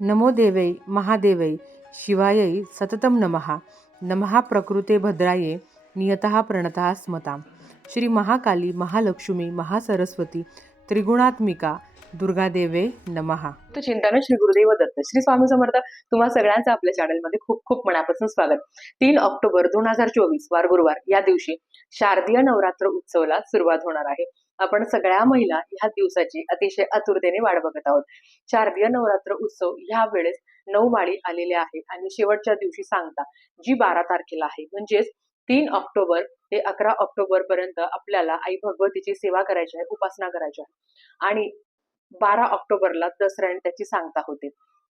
नमो देवै महादेवै शिवायै सततं नमः. नमः प्रकृते भद्राये नियतः प्रणतः स्मतां श्री महाकाली महालक्ष्मी महासरस्वती त्रिगुणात्मिका दुर्गादेवे नमः. तो चिंतन श्री गुरुदेव दत्त. श्री स्वामी समर्थ तुम्हा सगळ्यांचं आपल्या चॅनलमध्ये खूप खूप मनापासून स्वागत. तीन ऑक्टोबर दोन हजार चोवीस वार गुरुवार. या दिवशी शारदीय नवरात्र उत्सवाला सुरुवात होणार आहे. आपण सगळ्या महिला ह्या दिवसाची अतिशय आतुरतेने वाट बघत आहोत. शारदीय नवरात्र उत्सव ह्या वेळेस नऊ माळी आलेले आहे आणि शेवटच्या दिवशी सांगता जी बारा तारखेला आहे. म्हणजेच तीन ऑक्टोबर ते अकरा ऑक्टोबर पर्यंत आपल्याला आई भगवतीची सेवा करायची आहे उपासना करायची आहे. आणि बारा ऑक्टोबरला दसऱ्याने त्याची सांगता होते.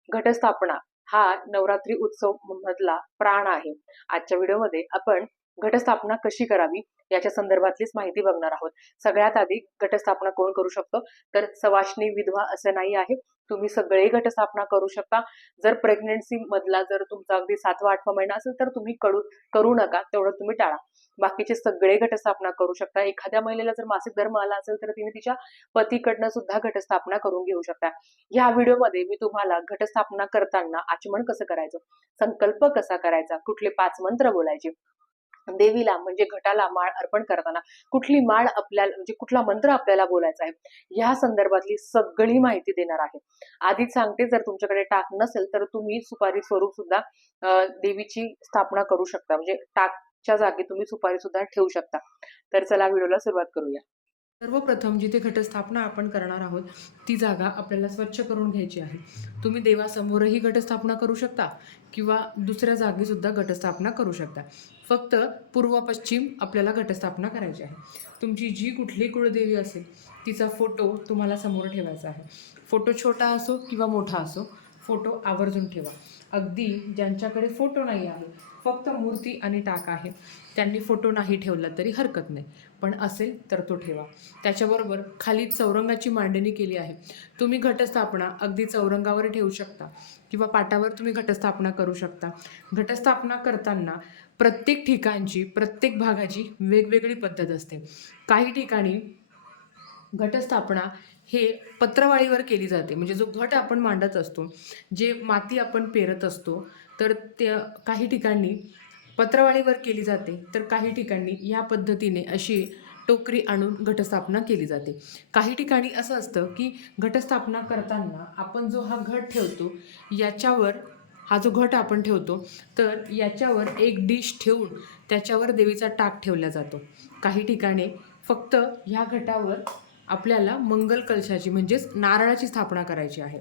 घटस्थापना हा नवरात्री उत्सव मधला प्राण आहे. आजच्या व्हिडिओमध्ये आपण घटस्थापना कशी करावी याच्या संदर्भातलीच माहिती बघणार आहोत. सगळ्यात आधी घटस्थापना कोण करू शकतो? तर सवाशणी विधवा असं नाही आहे. तुम्ही सगळे घटस्थापना करू शकता. जर प्रेग्नेन्सी मधला जर तुमचा अगदी सातवा आठवा महिना असेल तर तुम्ही करू करू नका. तेवढं तुम्ही टाळा. बाकीचे सगळे घटस्थापना करू शकता. एखाद्या महिलेला जर मासिक धर्म आला असेल तर तिने तिच्या पतीकडनं सुद्धा घटस्थापना करून घेऊ शकता. या व्हिडिओमध्ये मी तुम्हाला घटस्थापना करताना आचमन कसं करायचं? संकल्प कसा करायचा? कुठले पाच मंत्र बोलायचे? देवीला म्हणजे घटाला माळ अर्पण करताना कुठली माळ आपल्याला म्हणजे कुठला मंत्र आपल्याला बोलायचा आहे या संदर्भातली सगळी माहिती देणार आहे. आधीच सांगते जर तुमच्याकडे टाक नसेल तर तुम्ही सुपारी स्वरूप सुद्धा देवीची स्थापना करू शकता. म्हणजे टाकच्या जागी तुम्ही सुपारी सुद्धा ठेवू शकता. तर चला व्हिडिओला सुरुवात करूया. सर्वप्रथम जिथे घटस्थापना आपण करणार आहोत ती जागा आपल्याला स्वच्छ करून घ्यायची आहे. तुम्ही देवासमोरही घटस्थापना करू शकता किंवा दुसऱ्या जागीसुद्धा घटस्थापना करू शकता. फक्त पूर्व पश्चिम आपल्याला घटस्थापना करायची आहे. तुमची जी कुठली कुळदेवी असेल तिचा फोटो तुम्हाला समोर ठेवायचा आहे. फोटो छोटा असो किंवा मोठा असो फोटो आवर्जून ठेवा. अगदी ज्यांच्याकडे फोटो नाही आहे फक्त मूर्ती आणि टाक आहे. त्यांनी फोटो नाही ठेवला तरी हरकत नाही. पण असेल तर तो ठेवा. त्याच्याबरोबर खाली चौरंगाची मांडणी केली आहे. तुम्ही घटस्थापना अगदी चौरंगावर ठेवू शकता किंवा पाटावर तुम्ही घटस्थापना करू शकता. घटस्थापना करताना प्रत्येक ठिकाणची प्रत्येक भागाची वेगवेगळी पद्धत असते. काही ठिकाणी घटस्थापना हे पत्रवाळीवर केली जाते. म्हणजे जो घट आपण मांडत असतो जे माती आपण पेरत असतो तर त्या काही ठिकाणी पत्रवाळीवर केली जाते तर काही ठिकाणी या पद्धतीने अशी टोकरी आणून घटस्थापना केली जाते. काही ठिकाणी असं असतं की घटस्थापना करताना आपण जो हा घट ठेवतो याच्यावर हा जो घट आपण ठेवतो तर याच्यावर एक डिश ठेवून त्याच्यावर देवीचा टाक ठेवला जातो. काही ठिकाणी फक्त ह्या घटावर आपल्याला मंगल कलशाची म्हणजेच नारळाची स्थापना करायची आहे.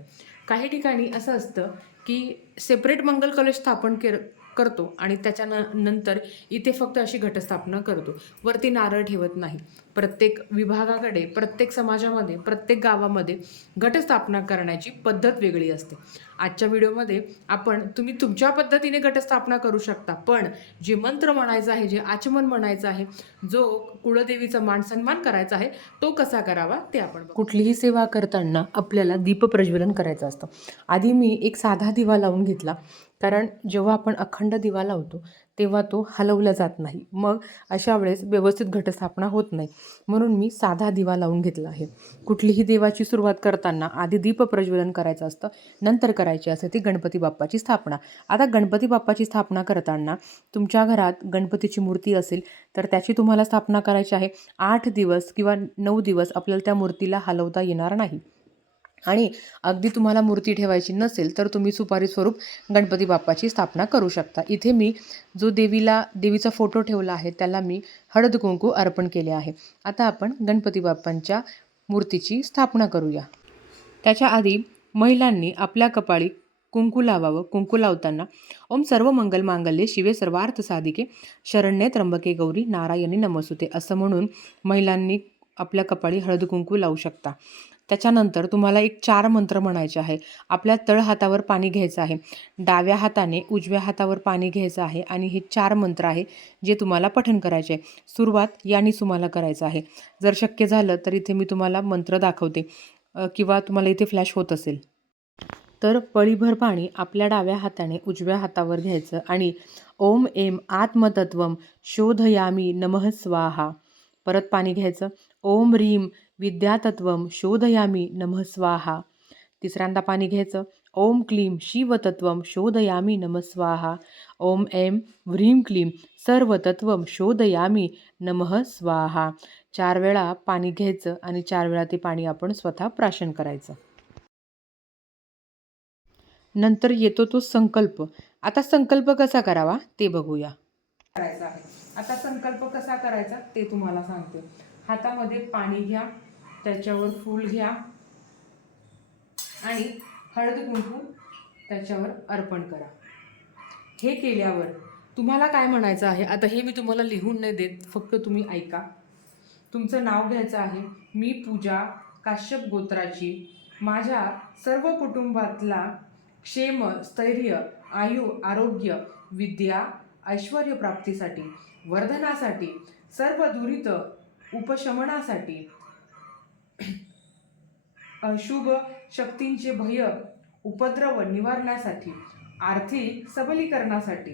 काही ठिकाणी असं असतं की सेपरेट मंगल कलश स्थापन के करतो आणि त्याच्या न नंतर इथे फक्त अशी घटस्थापना करतो. वरती नारळ ठेवत नाही. प्रत्येक विभागाकडे प्रत्येक समाजामध्ये प्रत्येक गावामध्ये घटस्थापना करण्याची पद्धत वेगळी असते. आजच्या व्हिडिओमध्ये आपण तुम्ही तुमच्या पद्धतीने घटस्थापना करू शकता पण जे मंत्र म्हणायचं आहे जे आचमन म्हणायचं आहे जो कुळदेवीचा मान सन्मान करायचा आहे तो कसा करावा ते आपण कुठलीही सेवा करताना आपल्याला दीपप्रज्वलन करायचं असतं. आधी मी एक साधा दिवा लावून घेतला. कारण जेव्हा आपण अखंड दिवा लावतो तेव्हा तो हलवला जात नाही. मग अशा वेळेस व्यवस्थित घटस्थापना होत नाही. म्हणून मी साधा दिवा लावून घेतला आहे. कुठलीही देवाची सुरुवात करताना आधी दीप प्रज्वलन करायचं असतं नंतर करायची असते ती गणपती बाप्पाची स्थापना. आता गणपती बाप्पाची स्थापना करताना तुमच्या घरात गणपतीची मूर्ती असेल तर त्याची तुम्हाला स्थापना करायची आहे. आठ दिवस किंवा नऊ दिवस आपल्याला त्या मूर्तीला हलवता येणार नाही. आणि अगदी तुम्हाला मूर्ती ठेवायची नसेल तर तुम्ही सुपारी स्वरूप गणपती बाप्पाची स्थापना करू शकता. इथे मी जो देवीला देवीचा फोटो ठेवला आहे त्याला मी हळद कुंकू अर्पण केले आहे. आता आपण गणपती बाप्पांच्या मूर्तीची स्थापना करूया. त्याच्या आधी महिलांनी आपल्या कपाळी कुंकू लावावं. कुंकू लावताना ओम सर्व मंगल मांगल्ये शिवे सर्वार्थ साधिके शरण्ये त्र्यंबके गौरी नारायणी नमसुते असं म्हणून महिलांनी आपल्या कपाळी हळद कुंकू लावू शकता. त्याच्यानंतर तुम्हाला एक चार मंत्र म्हणायचे आहे. आपल्या तळ हातावर पाणी घ्यायचं आहे. डाव्या हाताने उजव्या हातावर पाणी घ्यायचं आहे आणि हे चार मंत्र आहे जे तुम्हाला पठण करायचे आहे. सुरुवात याने तुम्हाला करायचं आहे. जर शक्य झालं तर इथे मी तुम्हाला मंत्र दाखवते. किंवा तुम्हाला इथे फ्लॅश होत असेल. तर पळीभर पाणी आपल्या डाव्या हाताने उजव्या हातावर घ्यायचं आणि ओम एम आत्मतत्वम शोधयामी नमः स्वाहा. परत पाणी घ्यायचं. ओम रीम विद्यातत्वम शोधयामी नमः स्वाहा. तिसऱ्यांदा पाणी घ्यायचं. ओम क्लीं शिवतत्वं शोधयामी नमः स्वाहा. ओम ऐम व्रीं क्लीं सर्वतत्वं शोधयामी नमः स्वाहा. चार वेळा पाणी घ्यायचं आणि चार वेळा ते पाणी आपण स्वतः प्राशन करायचं. नंतर येतो तो संकल्प. आता संकल्प कसा करावा? ते बघूया. करायचा आता संकल्प कसा करायचा? ते तुम्हाला सांगते. हातामध्ये पाणी घ्या. त्याच्यावर फूल घ्या. आणि हळद कुंकू त्याच्यावर अर्पण करा. हे केल्यावर तुम्हाला काय म्हणायचं आहे? आता हे मी तुम्हाला लिहून नाही देत फक्त तुम्ही ऐका. तुमचं नाव घ्यायचं आहे मी पूजा काश्यप गोत्राची. माझ्या सर्व कुटुंबातला क्षेम स्थैर्य आयु आरोग्य विद्या ऐश्वर प्राप्तीसाठी वर्धनासाठी सर्व दुरित उपशमनासाठी अशुभ शक्तींचे भय उपद्रव निवारण्यासाठी आर्थिक सबलीकरणासाठी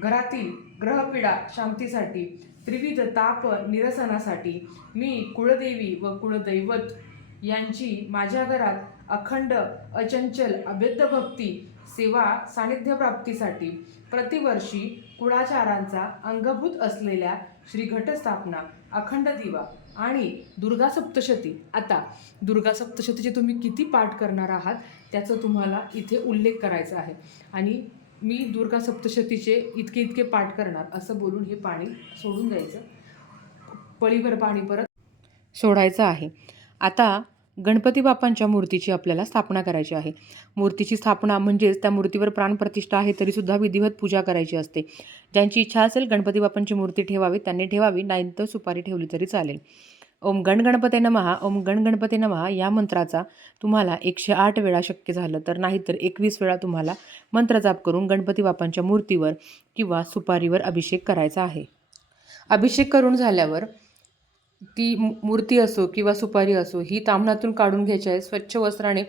घरातील ग्रहपीडा शांतीसाठी त्रिविध ताप निरसनासाठी मी कुळदेवी व कुळदैवत यांची माझ्या घरात अखंड अचंचल अभेद्य भक्ती सेवा सानिध्यप्राप्तीसाठी प्रतिवर्षी कुळाचारांचा अंगभूत असलेल्या श्री घटस्थापना अखंड दिवा. आणि दुर्गा सप्तशती. आता दुर्गा सप्तशतीचे तुम्ही किती पाठ करणार आहात त्याचं तुम्हाला इथे उल्लेख करायचा आहे. आणि मी दुर्गा सप्तशतीचे इतके इतके पाठ करणार असं बोलून हे पाणी सोडून द्यायचं. पळीभर पाणी परत सोडायचं आहे. आता गणपती बाप्पांच्या मूर्तीची आपल्याला स्थापना करायची आहे. मूर्तीची स्थापना म्हणजेच त्या मूर्तीवर प्राणप्रतिष्ठा आहे तरीसुद्धा विधिवत पूजा करायची असते. ज्यांची इच्छा असेल गणपती बाप्पांची मूर्ती ठेवावी त्यांनी ठेवावी नाही तर सुपारी ठेवली तरी चालेल. ओम गण गणपते नमहा ओम गण गणपते नमहा या मंत्राचा तुम्हाला एकशे आठ वेळा शक्य झालं तर नाहीतर एकवीस वेळा तुम्हाला मंत्रजाप करून गणपती बाप्पांच्या मूर्तीवर किंवा सुपारीवर अभिषेक करायचा आहे. अभिषेक करून झाल्यावर ती मूर्ती असो किंवा सुपारी असो ही तांबणातून काढून घ्यायची आहे स्वच्छ वस्त्राने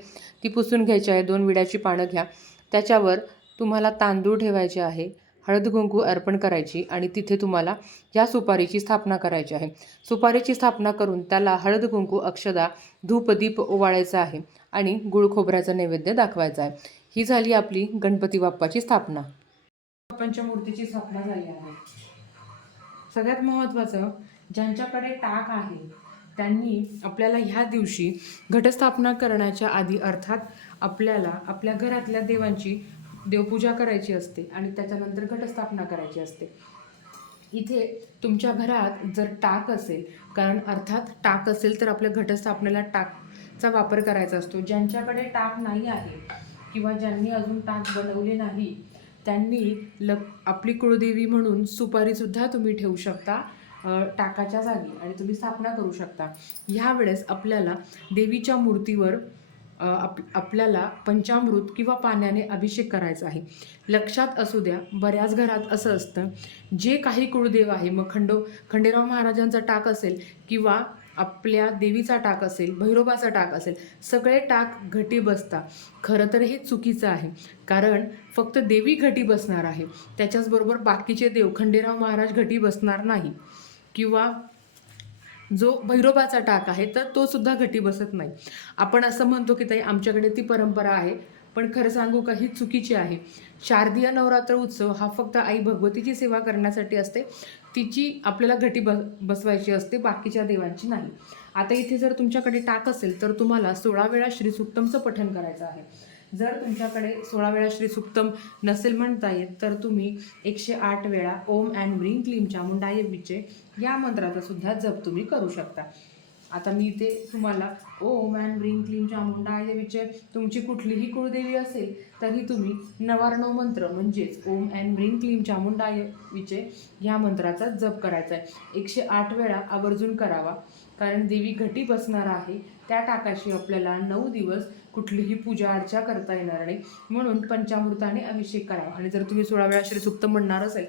ती पुसून घ्यायची आहे दोन विड्याची पानं घ्या. त्याच्यावर तुम्हाला तांदूळ ठेवायचे आहे हळद कुंकू अर्पण करायची आणि तिथे तुम्हाला या सुपारीची स्थापना करायची आहे. सुपारीची स्थापना करून त्याला हळद कुंकू अक्षदा धूपदीप ओवाळायचा आहे आणि गुळ खोबऱ्याचा नैवेद्य दाखवायचा आहे. ही झाली आपली गणपती बाप्पाची स्थापना. बाप्पांच्या मूर्तीची स्थापना झाली आहे. सगळ्यात महत्त्वाचं ज्यांच्याकडे टाक आहे त्यांनी आपल्याला ह्या दिवशी घटस्थापना करण्याच्या आधी अर्थात आपल्याला आपल्या घरातल्या देवांची देवपूजा करायची असते आणि त्याच्यानंतर घटस्थापना करायची असते. इथे तुमच्या घरात जर टाक असेल कारण अर्थात टाक असेल तर आपल्या घटस्थापनेला टाकचा वापर करायचा असतो. ज्यांच्याकडे टाक नाही आहे किंवा ज्यांनी अजून टाक बनवले नाही त्यांनी ल आपली कुळदेवी म्हणून सुपारीसुद्धा तुम्ही ठेवू शकता. टाकाच्या जागी आणि तुम्ही स्थापना करू शकता. ह्या वेळेस आपल्याला देवीच्या मूर्तीवर आप आपल्याला पंचामृत किंवा पाण्याने अभिषेक करायचा आहे. लक्षात असू द्या बऱ्याच घरात असं असतं जे काही कुळदेव आहे मग खंडो खंडेराव महाराजांचा टाक असेल किंवा आपल्या देवीचा टाक असेल भैरोबाचा टाक असेल सगळे टाक घटी बसता खरं तर हे चुकीचं आहे कारण फक्त देवी घटी बसणार आहे. त्याच्याचबरोबर बाकीचे देव खंडेराव महाराज घटी बसणार नाही. किंवा जो भैरोबाचा टाक आहे तर तो सुद्धा घटी बसत नाही. आपण असं म्हणतो की ताई आमच्याकडे ती परंपरा आहे पण खरं सांगू का ही चुकीची आहे. शारदीय नवरात्र उत्सव हा फक्त आई भगवतीची सेवा करण्यासाठी असते तिची आपल्याला घटी बस बसवायची असते बाकीच्या देवांची नाही. आता इथे जर तुमच्याकडे टाक असेल तर तुम्हाला सोळा वेळा श्रीसुक्तमचं पठण करायचं आहे. जर तुमच्याकडे सोळा वेळा श्रीसुक्तम नसेल म्हणता येत तर तुम्ही एकशे आठ वेळा ओम अँड ब्रिंग क्लीम चामुंडाय विचे या मंत्राचा सुद्धा जप तुम्ही करू शकता. आता मी ते तुम्हाला ओम अँड ब्रिंग क्लीम चामुंडाय देवीचे तुमची कुठलीही कुळदेवी असेल तरी तुम्ही नवारणव मंत्र म्हणजेच ओम अँड ब्रिंग क्लीम चामुंडाय विचे या मंत्राचा जप करायचा आहे. एकशे आठ वेळा आवर्जून करावा कारण देवी घटी बसणार आहे त्या टाकाशी आपल्याला नऊ दिवस कुठलीही पूजा अर्चा करता येणार नाही. म्हणून पंचामृताने अभिषेक करावा. आणि जर तुम्ही सोळा वेळा श्रीसुक्त म्हणणार असेल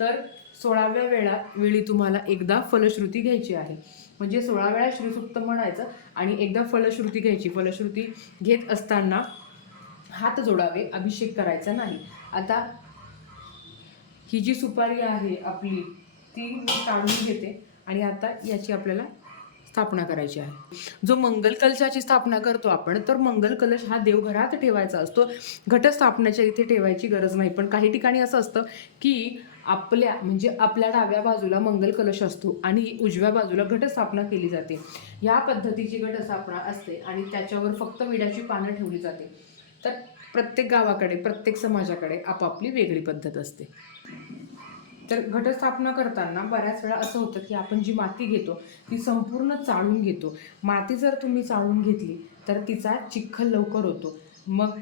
तर सोळाव्या वेळा वेळी तुम्हाला एकदा फलश्रुती घ्यायची आहे. म्हणजे सोळा वेळा श्रीसुक्त म्हणायचं आणि एकदा फलश्रुती घ्यायची. फलश्रुती घेत असताना हात जोडावे अभिषेक करायचा नाही. आता ही जी सुपारी आहे आपली ती मी काढून घेते आणि आता याची आपल्याला स्थापना करायची आहे. जो मंगल कलशाची स्थापना करतो आपण तर मंगल कलश हा देवघरात ठेवायचा असतो. घटस्थापनेच्या इथे ठेवायची गरज नाही. पण काही ठिकाणी असं असतं की आपल्या म्हणजे आपल्या डाव्या बाजूला मंगल कलश असतो आणि उजव्या बाजूला घटस्थापना केली जाते. या पद्धतीची घटस्थापना असते आणि त्याच्यावर फक्त विड्याची पानं ठेवली जाते. तर प्रत्येक गावाकडे प्रत्येक समाजाकडे आपापली वेगळी पद्धत असते. तर घटस्थापना करताना बऱ्याच वेळा असं होतं की आपण जी माती घेतो ती संपूर्ण चाळून घेतो. माती जर तुम्ही चाळून घेतली तर तिचा चिखल लवकर होतो. मग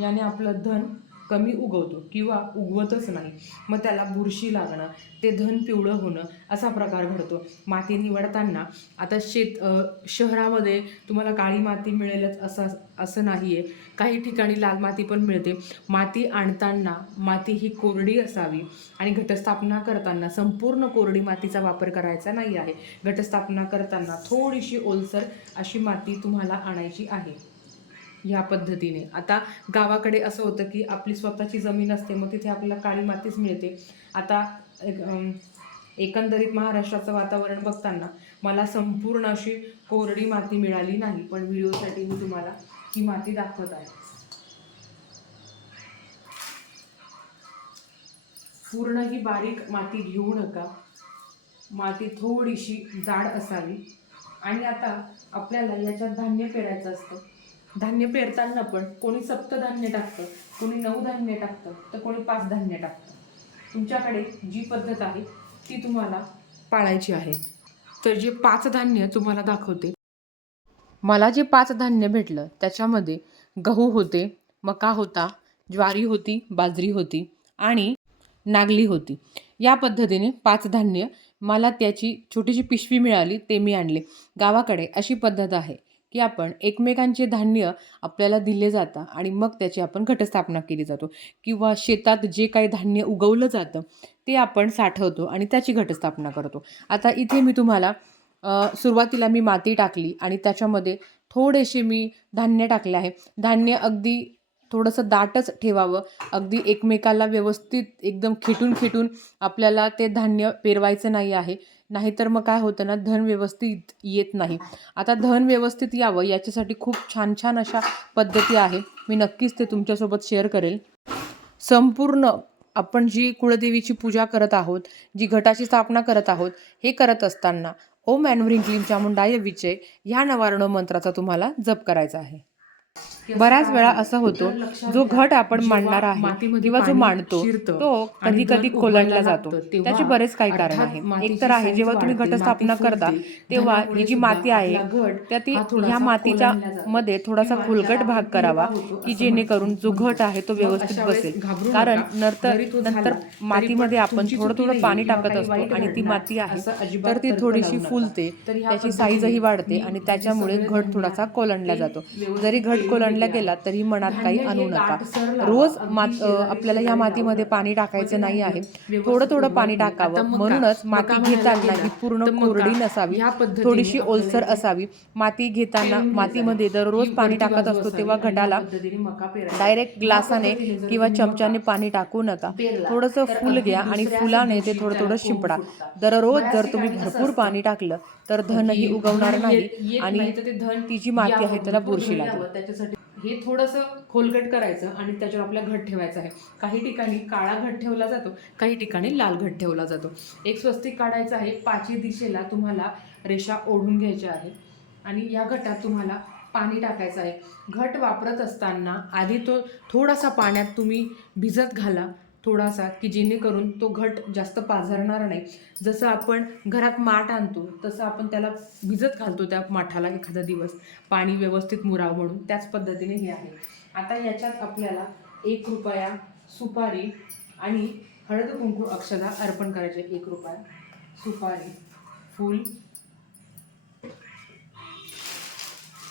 याने आपलं धन कमी उगवतो किंवा उगवतच नाही. मग त्याला बुरशी लागणं ते धन पिवळं होणं असा प्रकार घडतो. माती निवडताना आता शेत शहरामध्ये तुम्हाला काळी माती मिळेलच असं असं नाही आहे काही ठिकाणी लाल माती पण मिळते. माती आणताना माती ही कोरडी असावी आणि घटस्थापना करताना संपूर्ण कोरडी मातीचा वापर करायचा नाही आहे. घटस्थापना करताना थोडीशी ओलसर अशी माती तुम्हाला आणायची आहे. ह्या पद्धतीने. आता गावाकडे असं होतं की आपली स्वतःची जमीन असते मग तिथे आपल्याला काळी मातीच मिळते. आता एकंदरीत महाराष्ट्राचं वातावरण बघताना मला संपूर्ण अशी कोरडी माती मिळाली नाही पण व्हिडिओसाठी मी तुम्हाला ही माती दाखवत आहे. पूर्ण ही बारीक माती घेऊ नका. माती थोडीशी जाड असावी. आणि आता आपल्याला याच्यात धान्य पेरायचं असतं. धान्य पेरताना पण कोणी सप्त धान्य टाकतं कोणी नऊ धान्य टाकतं तर कोणी पाच धान्य टाकतं. तुमच्याकडे जी पद्धत आहे ती तुम्हाला पाळायची आहे. तर जे पाच धान्य तुम्हाला दाखवते मला जे पाच धान्य भेटलं त्याच्यामध्ये गहू होते मका होता ज्वारी होती बाजरी होती आणि नागली होती. या पद्धतीने पाच धान्य मला त्याची छोटीशी पिशवी मिळाली ते मी आणले. गावाकडे अशी पद्धत आहे. की आपण एकमेकांचे धान्य आपल्याला दिले जातं आणि मग त्याची आपण घटस्थापना केली जातो. किंवा शेतात जे काही धान्य उगवलं जातं ते आपण साठवतो आणि त्याची घटस्थापना करतो. आता इथे मी तुम्हाला सुरुवातीला मी माती टाकली आणि त्याच्यामध्ये थोडेसे मी धान्य टाकले आहे. धान्य अगदी थोडंसं दाटच ठेवावं. अगदी एकमेकाला व्यवस्थित एकदम खेटून खेटून आपल्याला ते धान्य पेरवायचं नाही आहे. नाहीतर मग काय होतं ना धन व्यवस्थित येत नाही. आता धन व्यवस्थित यावं याच्यासाठी खूप छान छान अशा पद्धती आहे मी नक्कीच ते तुमच्यासोबत शेअर करेल. संपूर्ण आपण जी कुळदेवीची पूजा करत आहोत जी घटाची स्थापना करत आहोत हे करत असताना ओम ॲनव्रिंग क्लीम चामुंडाय विजय ह्या नवारण मंत्राचा तुम्हाला जप करायचा आहे. बऱ्याच वेळा असं होतं जो घट आपण मांडणार आहे किंवा जो मांडतो तो कधी कधी कोलंडला जातो. त्याचे बरेच काही कारण आहे. एक तर आहे जेव्हा तुम्ही घटस्थापना करता तेव्हा ही जी माती आहे त्या ती ह्या मातीच्या मध्ये थोडासा खोलगट भाग करावा की जेणेकरून जो घट आहे तो व्यवस्थित बसेल. कारण नंतर नंतर मातीमध्ये आपण थोडं थोडं पाणी टाकत असतो आणि ती माती आहे तर ती थोडीशी फुलते त्याची साईजही वाढते आणि त्याच्यामुळे घट थोडासा कोलंडला जातो जरी घट कोलंडला गेला तरी मनात काही आणू नका. रोज मात आपल्याला या मातीमध्ये पाणी टाकायचं नाही आहे. थोडं थोडं पाणी टाकावं. म्हणूनच माती घेताना ही पूर्ण कोरडी नसावी. थोडीशी ओलसर असावी. माती घेताना मातीमध्ये दररोज पाणी टाकत असतो तेव्हा घटाला डायरेक्ट ग्लासाने किंवा चमच्याने पाणी टाकू नका. थोडंसं फुल घ्या आणि फुलाने ते थोडं थोडं शिंपडा. दररोज जर तुम्ही भरपूर पाणी टाकलं तर धनही उगवणार नाही आणि ती जी माती आहे त्याला बुरशी लागेल त्याच्यासाठी हे थोडंसं खोलगट करायचं आणि त्याच्यावर आपला घट ठेवायचा आहे. काही ठिकाणी काळा घट ठेवला जातो काही ठिकाणी लाल घट ठेवला जातो. एक स्वस्तिक काढायचं आहे पाचही दिशेला तुम्हाला रेषा ओढून घ्यायच्या आहे आणि या घटात तुम्हाला पाणी टाकायचं आहे. घट वापरत असताना आधी तो थोडासा पाण्यात तुम्ही भिजत घाला थोडासा की जेणेकरून तो घट जास्त पाझरणार नाही. जसं आपण घरात माठ आणतो तसं आपण त्याला भिजत घालतो त्या माठाला एखादा दिवस. पाणी व्यवस्थित मुराव म्हणून. त्याच पद्धतीने हे आहे. आता याच्यात आपल्याला एक रुपया सुपारी आणि हळद कुंकू अक्षदा अर्पण करायचे. एक रुपया सुपारी फूल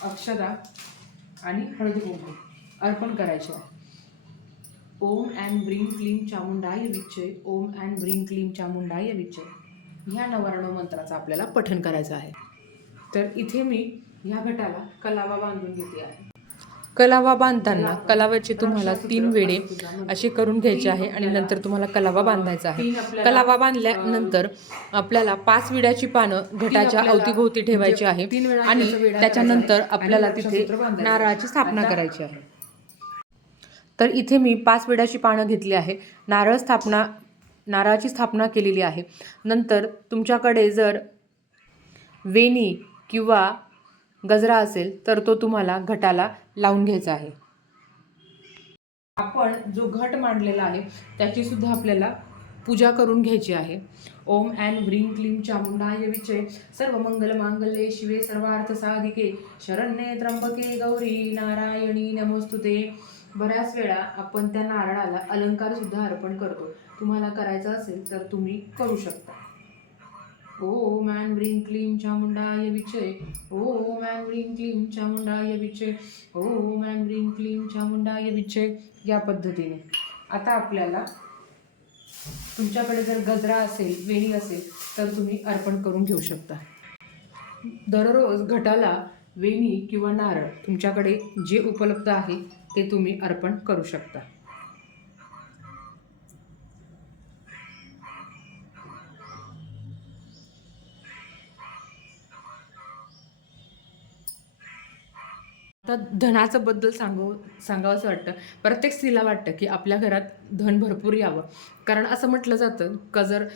अक्षदा आणि हळद कुंकू अर्पण करायचे. आहे ओम अँड ब्रिंग क्लीम चामुंडाय विच्चय ओम अँड ब्रिंग क्लीम चामुंडाय विच्चय ह्या नवर्ण मंत्राचं आपल्याला पठण करायचं आहे. तर इथे मी ह्या घटाला कलावा बांधून घेते आहे. कलावा बांधताना कलावाचे तुम्हाला तीन वेडे असे करून घ्यायचे आहे आणि नंतर तुम्हाला कलावा बांधायचा आहे. कलावा बांधल्यानंतर आपल्याला पाच विड्याची पानं घटाच्या अवतीभोवती ठेवायची आहे आणि त्याच्यानंतर आपल्याला तिथे नारळाची स्थापना करायची आहे. तर इथे मी पाच विड्याची पानं घेतली आहे. नारळ स्थापना नारळाची स्थापना केलेली आहे. नंतर तुमच्याकडे जर वेणी किंवा गजरा असेल तर तो तुम्हाला घटाला लावून घ्यायचा आहे. आपण जो घट मांडलेला आहे त्याची सुद्धा आपल्याला पूजा करून घ्यायची आहे. ओम अँड व्रीं क्लीं चामुंडाय विचे सर्व मंगल मांगल्ये शिवे सर्वार्थ साधिके. शरण्ये त्र्यंबके गौरी नारायणी नमोस्तुते. बऱ्याच वेळा आपण त्या नारळाला अलंकार सुद्धा अर्पण करतो. तुम्हाला करायचं असेल तर तुम्ही करू शकता. ओम अँड व्रीं क्लीं चामुंडाय विचे ओम अँड चामुंडा क्लीं चामुंडाय विचे ओम अँड व्रीं क्लीं चामुंडाय विचय या पद्धतीने. आता आपल्याला तुमच्याकडे जर गजरा असेल वेणी असेल तर तुम्ही अर्पण करून घेऊ शकता. दररोज घटाला वेणी किंवा नारळ तुमच्याकडे जे उपलब्ध आहे ते तुम्ही अर्पण करू शकता. आता धनाचं बद्दल सांगू सांगावंसं वाटतं. प्रत्येक स्त्रीला वाटतं की आपल्या घरात धन भरपूर यावं. कारण असं म्हटलं जातं का जर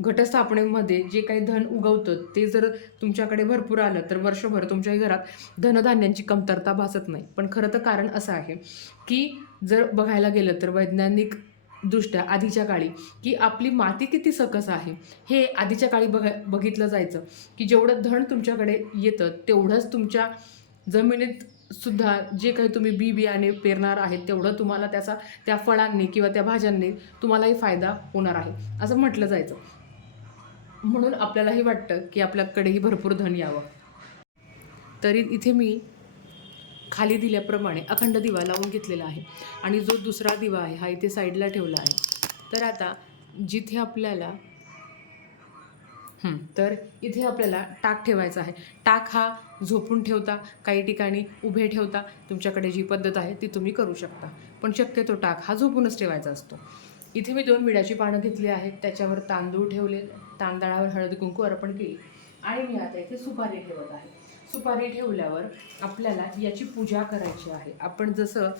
घटस्थापनेमध्ये जे काही धन उगवतं ते जर तुमच्याकडे भरपूर आलं तर वर्षभर तुमच्याही घरात धनधान्यांची कमतरता भासत नाही. पण खरं तर कारण असं आहे की जर बघायला गेलं तर वैज्ञानिक दृष्ट्या आधीच्या काळी की आपली माती किती सकस आहे हे आधीच्या काळी बघा बघितलं जायचं की जेवढं धन तुमच्याकडे येतं तेवढंच तुमच्या जमिनीत सुद्धा जे काही तुम्ही बी बियाणे पेरणार आहेत तेवढं तुम्हाला त्याचा त्या फळांनी किंवा त्या भाज्यांनी तुम्हालाही फायदा होणार आहे. असं म्हटलं जायचं. म्हणून आपल्यालाही वाटतं की आपल्याकडेही भरपूर धन यावं. तरी इथे मी खाली दिल्याप्रमाणे अखंड दिवा लावून घेतलेला आहे. आणि जो दुसरा दिवा आहे हा इथे साईडला ठेवला आहे. तर आता जिथे आपल्याला तर इथे आपल्याला टाक ठेवायचा आहे. टाक हा झोपून ठेवता काही ठिकाणी उभे ठेवता तुमच्याकडे जी पद्धत आहे ती तुम्ही करू शकता. पण शक्यतो टाक हा झोपूनच ठेवायचा असतो. इथे मी दोन विड्याची पानं घेतली आहेत त्याच्यावर तांदूळ ठेवले तांदळावर हळद कुंकू अर्पण केली. आणि मी आता इथे सुपारी ठेवत आहे. सुपारी ठेवल्यावर आपल्याला याची पूजा करायची आहे. आपण जसं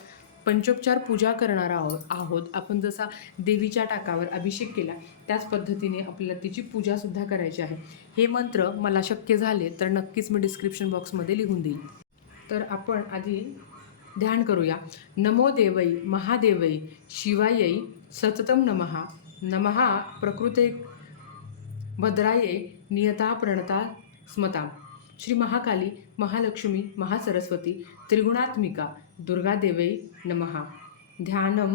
पंचोपचार पूजा करणार आहोत आहोत आपण जसा देवीच्या टाकावर अभिषेक केला त्याच पद्धतीने आपल्याला तिची पूजासुद्धा करायची आहे. हे मंत्र मला शक्य झाले तर नक्कीच मी डिस्क्रिप्शन बॉक्समध्ये लिहून देईन. तर आपण आधी ध्यान करूया. नमो देवई महादेवई शिवायई सततम नमहा नमहा प्रकृते भद्राये नियता प्रणता स्मता श्री महाकाली महालक्ष्मी महासरस्वती त्रिगुणात्मिका दुर्गादेवै नमहा ध्यानम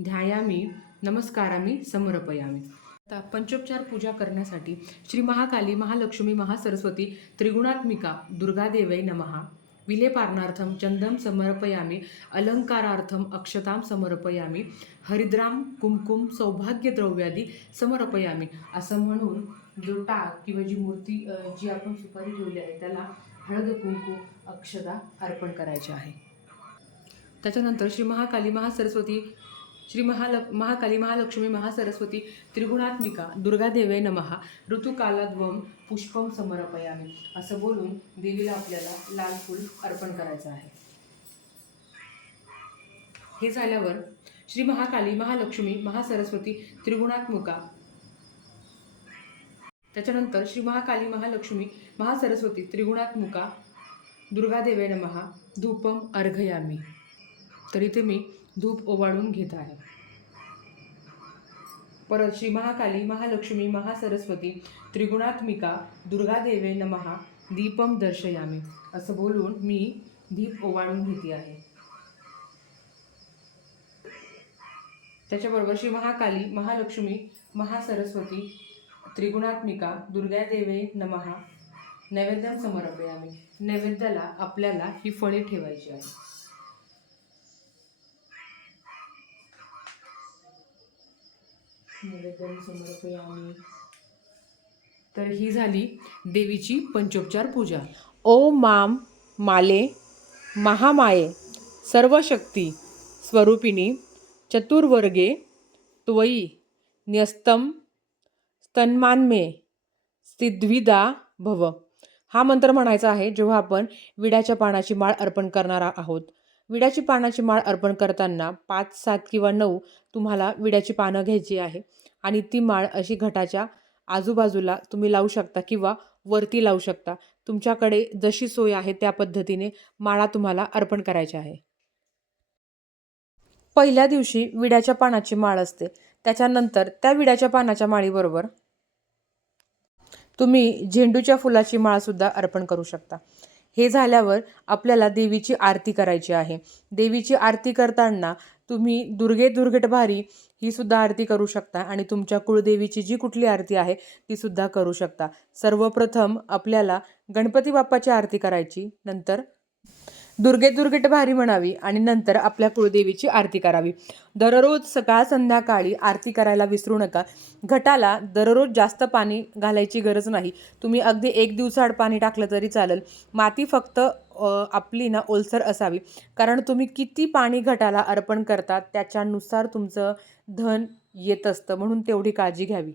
ध्यायामी नमस्कारामी समर्पयामी। आता पंचोपचार पूजा करण्यासाठी श्री महाकाली महालक्ष्मी महासरस्वती त्रिगुणात्मिका दुर्गादेवै नमहा विलेपारणार्थम चंदम समर्पयामी अलंकारार्थम अक्षतां समर्पयामी हरिद्राम कुमकुम सौभाग्य द्रव्यादी समर्पयामी असं म्हणून जो टाक किंवा जी मूर्ती जी आपण सुपारी ठेवली आहे त्याला हळद कुंकू अक्षदा अर्पण करायचे आहे. त्याच्यानंतर श्री महाकाली महासरस्वती श्री महाल महाकाली महालक्ष्मी महासरस्वती त्रिगुणात्मिका दुर्गादेवे नमहा ऋतुकालाद्वम पुष्पम समर्पयामी असं बोलून देवीला आपल्याला लाल फूल अर्पण करायचं आहे. हे झाल्यावर श्री महाकाली महालक्ष्मी महासरस्वती त्रिगुणात्मिका त्याच्यानंतर श्री महाकाली महालक्ष्मी महासरस्वती त्रिगुणात्मिका दुर्गादेवे नमहा धूपम अर्घयामी. तर इथे मी धूप ओवाळून घेत आहे. परत श्री महाकाली महालक्ष्मी महासरस्वती त्रिगुणात्मिका दुर्गादेवे नमहा दीपम दर्शयामी. असं बोलून मी दीप ओवाळून घेते आहे. त्याच्याबरोबर श्री महाकाली महालक्ष्मी महासरस्वती त्रिगुणात्मिका दुर्गादेवे नमहा. नैवेद्यम समर्पयामी नैवेद्याला आपल्याला ही फळे ठेवायची आहे समर्पयामी तर ही झाली देवीची पंचोपचार पूजा. ओ माम माले महामाये सर्वशक्ती स्वरूपिणी चतुर्वर्गे त्वयी न्यस्तम तन्मान्मे सिद्विदा भव. हा मंत्र म्हणायचा आहे जेव्हा आपण विड्याच्या पानाची माळ अर्पण करणार आहोत. विड्याची पानाची माळ अर्पण करताना पाच सात किंवा नऊ तुम्हाला विड्याची पानं घ्यायची आहे आणि ती माळ अशी घटाच्या आजूबाजूला तुम्ही लावू शकता किंवा वरती लावू शकता. तुमच्याकडे जशी सोय आहे त्या पद्धतीने माळा तुम्हाला अर्पण करायची आहे. पहिल्या दिवशी विड्याच्या पानाची माळ असते. त्याच्यानंतर त्या विड्याच्या पानाच्या माळीबरोबर तुम्ही झेंडूच्या फुलाची माळसुद्धा अर्पण करू शकता. हे झाल्यावर आपल्याला देवीची आरती करायची आहे. देवीची आरती करताना तुम्ही दुर्गे दुर्घटभारी ही सुद्धा आरती करू शकता आणि तुमच्या कुळदेवीची जी कुठली आरती आहे ती सुद्धा करू शकता. सर्वप्रथम आपल्याला गणपती बाप्पाची आरती करायची. नंतर दुर्गे दुर्गेट भारी म्हणावी आणि नंतर आपल्या कुळदेवीची आरती करावी. दररोज सकाळ संध्याकाळी आरती करायला विसरू नका. घटाला दररोज जास्त पाणी घालायची गरज नाही. तुम्ही अगदी एक दिवसाआड पाणी टाकलं तरी चालेल. माती फक्त आपली ना ओलसर असावी. कारण तुम्ही किती पाणी घटाला अर्पण करता त्याच्यानुसार तुमचं धन येत असतं. म्हणून तेवढी काळजी घ्यावी.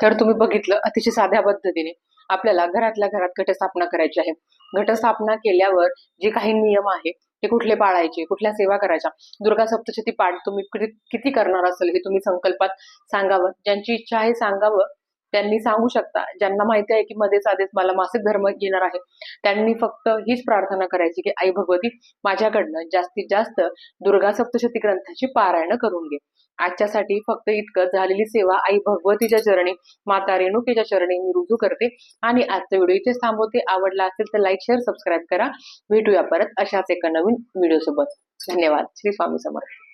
तर तुम्ही बघितलं अतिशय साध्या पद्धतीने आपल्याला घरातल्या घरात घटस्थापना करायची आहे. घटस्थापना केल्यावर जे काही नियम आहे ते कुठले पाळायचे? कुठल्या सेवा करायच्या? दुर्गा सप्तशती पाठ तुम्ही किती करणार असेल हे तुम्ही संकल्पात सांगावं. ज्यांची इच्छा आहे सांगावं. त्यांनी सांगू शकता. ज्यांना माहिती आहे की मध्येच आधीच मला मासिक धर्म येणार आहे त्यांनी फक्त हीच प्रार्थना करायची की आई भगवती माझ्याकडनं जास्तीत जास्त दुर्गा सप्तशती ग्रंथाची पारायण करून घे. आजच्यासाठी फक्त इतकं झालेली सेवा आई भगवतीच्या चरणी माता रेणुकेच्या चरणी मी रुजू करते आणि आजचा व्हिडिओ इथेच थांबवते. आवडला असेल तर लाईक शेअर सबस्क्राईब करा. भेटूया परत अशाच एका नवीन व्हिडिओ सोबत धन्यवाद. श्री स्वामी समर्थ.